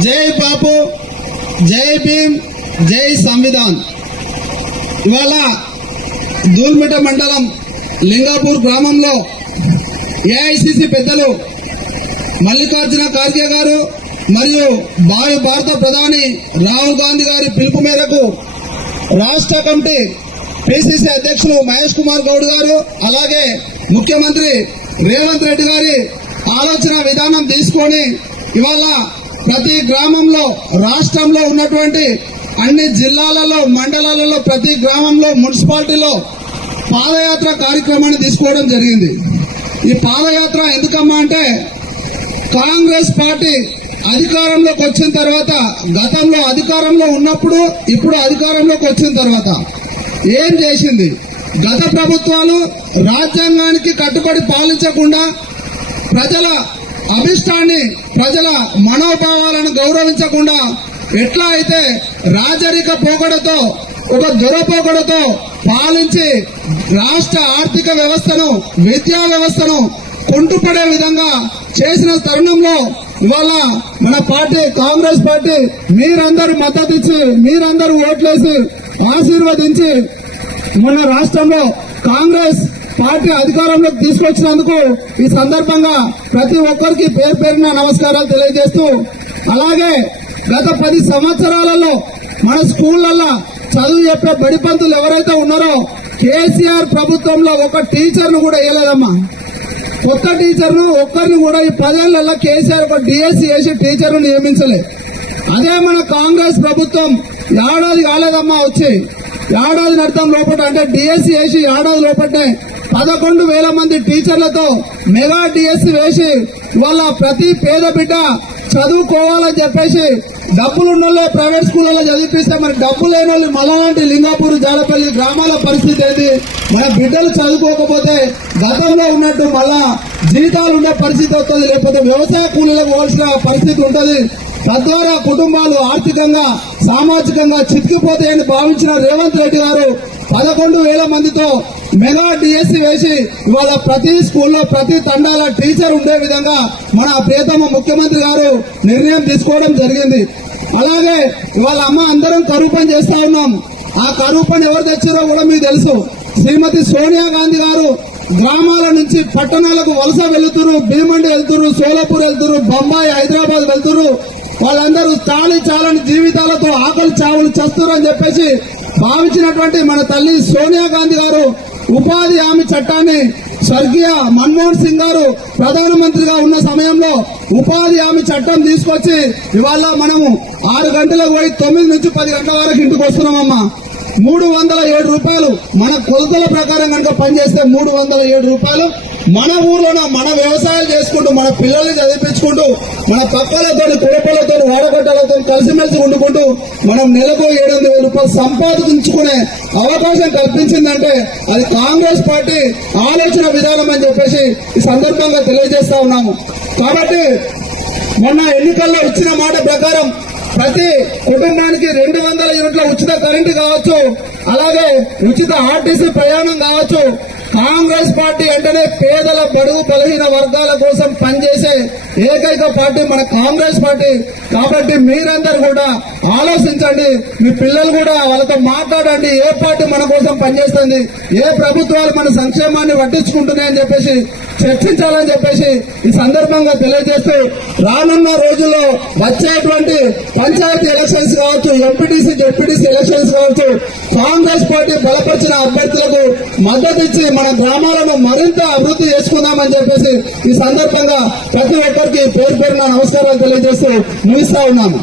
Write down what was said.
జై బాపు, జై భీమ్, జై సంవిధాన్. ఇవాళ దూల్మిట మండలం లింగాపూర్ గ్రామంలో ఏఐసిసి పెద్దలు మల్లికార్జున ఖార్గే గారు మరియు భారత ప్రధాని రాహుల్ గాంధీ గారి పిలుపు మేరకు రాష్ట్ర కమిటీ పిసిసి అధ్యక్షులు మహేష్ కుమార్ గౌడ్ గారు, అలాగే ముఖ్యమంత్రి రేవంత్ రెడ్డి గారి ఆలోచన విధానం తీసుకొని ఇవాళ ప్రతి గ్రామంలో, రాష్ట్రంలో ఉన్నటువంటి అన్ని జిల్లాలలో, మండలాలలో, ప్రతి గ్రామంలో, మున్సిపాలిటీలో పాదయాత్ర కార్యక్రమాన్ని తీసుకోవడం జరిగింది. ఈ పాదయాత్ర ఎందుకమ్మా అంటే, కాంగ్రెస్ పార్టీ అధికారంలోకి వచ్చిన తర్వాత, గతంలో అధికారంలో ఉన్నప్పుడు, ఇప్పుడు అధికారంలోకి వచ్చిన తర్వాత ఏం చేసింది? గత ప్రభుత్వాలు రాజ్యాంగానికి కట్టుబడి పాలించకుండా, ప్రజల అభిష్టాన్ని, ప్రజల మనోభావాలను గౌరవించకుండా ఎట్లా అయితే రాజరిక పోకడతో, ఒక దురపోకడతో పాలించి రాష్ట్ర ఆర్థిక వ్యవస్థను, విద్యా వ్యవస్థను కుంటుపడే విధంగా చేసిన తరుణంలో ఇవాళ మన పార్టీ, కాంగ్రెస్ పార్టీ, మీరందరూ మద్దతు ఇచ్చి, మీరందరూ ఓట్లేసి ఆశీర్వదించి మన రాష్ట్రంలో కాంగ్రెస్ పార్టీ అధికారంలోకి తీసుకొచ్చినందుకు ఈ సందర్భంగా ప్రతి ఒక్కరికి పేరు పేరున నమస్కారాలు తెలియజేస్తూ, అలాగే గత 10 సంవత్సరాలలో మన స్కూళ్లలో చదువు చెప్పే బడిపంతులు ఎవరైతే ఉన్నారో కేసీఆర్ ప్రభుత్వంలో ఒక టీచర్ను కూడా వేయలేదమ్మా. కొత్త టీచర్ను ఒక్కరిని కూడా ఈ 10 ఏళ్లలో కేసీఆర్ ఒక డిఎస్సీ వేసి టీచర్ను నియమించలేదు. అదే మన కాంగ్రెస్ ప్రభుత్వం ఏడాది కాలేదమ్మా వచ్చి, ఏడాది నడతం లోపల, అంటే డిఎస్సీ వేసి ఏడాది లోపలనే 11,000 మంది టీచర్లతో మెగా డిఎస్సీ వేసి ఇవాళ ప్రతి పేద బిడ్డ చదువుకోవాలని చెప్పేసి డబ్బులున్నోళ్ళే ప్రైవేట్ స్కూళ్ళలో చదివిపిస్తే మరి డబ్బు లేని వాళ్ళు మళ్ళలాంటి లింగాపూర్, జాలపల్లి గ్రామాల పరిస్థితి ఏంటి? మన బిడ్డలు చదువుకోకపోతే గతంలో ఉన్నట్టు మళ్ళా జీతాలు ఉండే పరిస్థితి వస్తుంది, లేకపోతే వ్యవసాయ కూలీలకు పోవాల్సిన పరిస్థితి ఉంటుంది. తద్వారా కుటుంబాలు ఆర్థికంగా, సామాజికంగా చితికిపోతాయని భావించిన రేవంత్ రెడ్డి గారు 11,000 మందితో మెగా డిఎస్సీ వేసి ఇవాళ ప్రతి స్కూల్లో, ప్రతి తండాల టీచర్ ఉండే విధంగా మన ప్రియతమ ముఖ్యమంత్రి గారు నిర్ణయం తీసుకోవడం జరిగింది. అలాగే ఇవాళ అందరం కరువు పని చేస్తా ఉన్నాం. ఆ కరువు పని ఎవరు తెచ్చారో కూడా మీకు తెలుసు. శ్రీమతి సోనియా గాంధీ గారు గ్రామాల నుంచి పట్టణాలకు వలస వెళ్తురు, భీమండి వెళ్తురు, సోలాపూర్ వెళ్తురు, బొంబాయి, హైదరాబాద్ వెళ్తురు. వాళ్ళందరూ చాలని జీవితాలతో ఆకలి చావులు చేస్తున్నారు అని చెప్పేసి భావించినటువంటి మన తల్లి సోనియా గాంధీ గారు ఉపాధి హామీ చట్టాన్ని స్వర్గీయ మన్మోహన్ సింగ్ గారు ప్రధానమంత్రిగా ఉన్న సమయంలో ఉపాధి హామీ చట్టం తీసుకొచ్చి ఇవాళ మనము 6 గంటలకు పోయి 9 నుంచి 10 గంటల వరకు ఇంటికి వస్తున్నామమ్మా. 307 రూపాయలు మన కొలతల ప్రకారం కనుక పనిచేస్తే 307 రూపాయలు మన ఊర్లోనే మన వ్యవసాయం చేసుకుంటూ, మన పిల్లల్ని చదివించుకుంటూ, మన పక్కలతో, కురపలతో, వాడగట్టలతో కలిసిమెలిసి వండుకుంటూ మనం నెలకు 700,000 రూపాయలు సంపాదించుకునే అవకాశం కల్పించిందంటే అది కాంగ్రెస్ పార్టీ ఆలోచన విధానం అని చెప్పేసి ఈ సందర్భంగా తెలియజేస్తా ఉన్నాము. కాబట్టి మొన్న ఎన్నికల్లో ఇచ్చిన మాట ప్రకారం ప్రతి కుటుంబానికి 200 యూనిట్ల ఉచిత కరెంటు కావచ్చు, అలాగే ఉచిత ఆర్టీసీ ప్రయాణం కావచ్చు. కాంగ్రెస్ పార్టీ అంటేనే పేదల, బడుగు బలహీన వర్గాల కోసం పనిచేసే ఏకైక పార్టీ మన కాంగ్రెస్ పార్టీ. కాబట్టి మీరందరూ కూడా ఆలోచించండి, మీ పిల్లలు కూడా వాళ్ళతో మాట్లాడండి. ఏ పార్టీ మన కోసం పనిచేస్తుంది, ఏ ప్రభుత్వాలు మన సంక్షేమాన్ని పట్టించుకుంటున్నాయని చెప్పేసి చర్చించాలని చెప్పేసి ఈ సందర్భంగా తెలియజేస్తూ, రానున్న రోజుల్లో వచ్చేటువంటి పంచాయతీ ఎలక్షన్స్ కావచ్చు, ఎంపీటీసీ, జెడ్పీటీసీ ఎలక్షన్స్ కావచ్చు, కాంగ్రెస్ పార్టీ బలపరిచిన అభ్యర్థులకు మద్దతు ఇచ్చి మన గ్రామాలను మరింత అభివృద్ధి చేసుకుందామని చెప్పేసి ఈ సందర్భంగా ప్రతి ఒక్కరికి పేరు పేరున నమస్కారాలు తెలియజేస్తూ ముగిస్తా ఉన్నాము.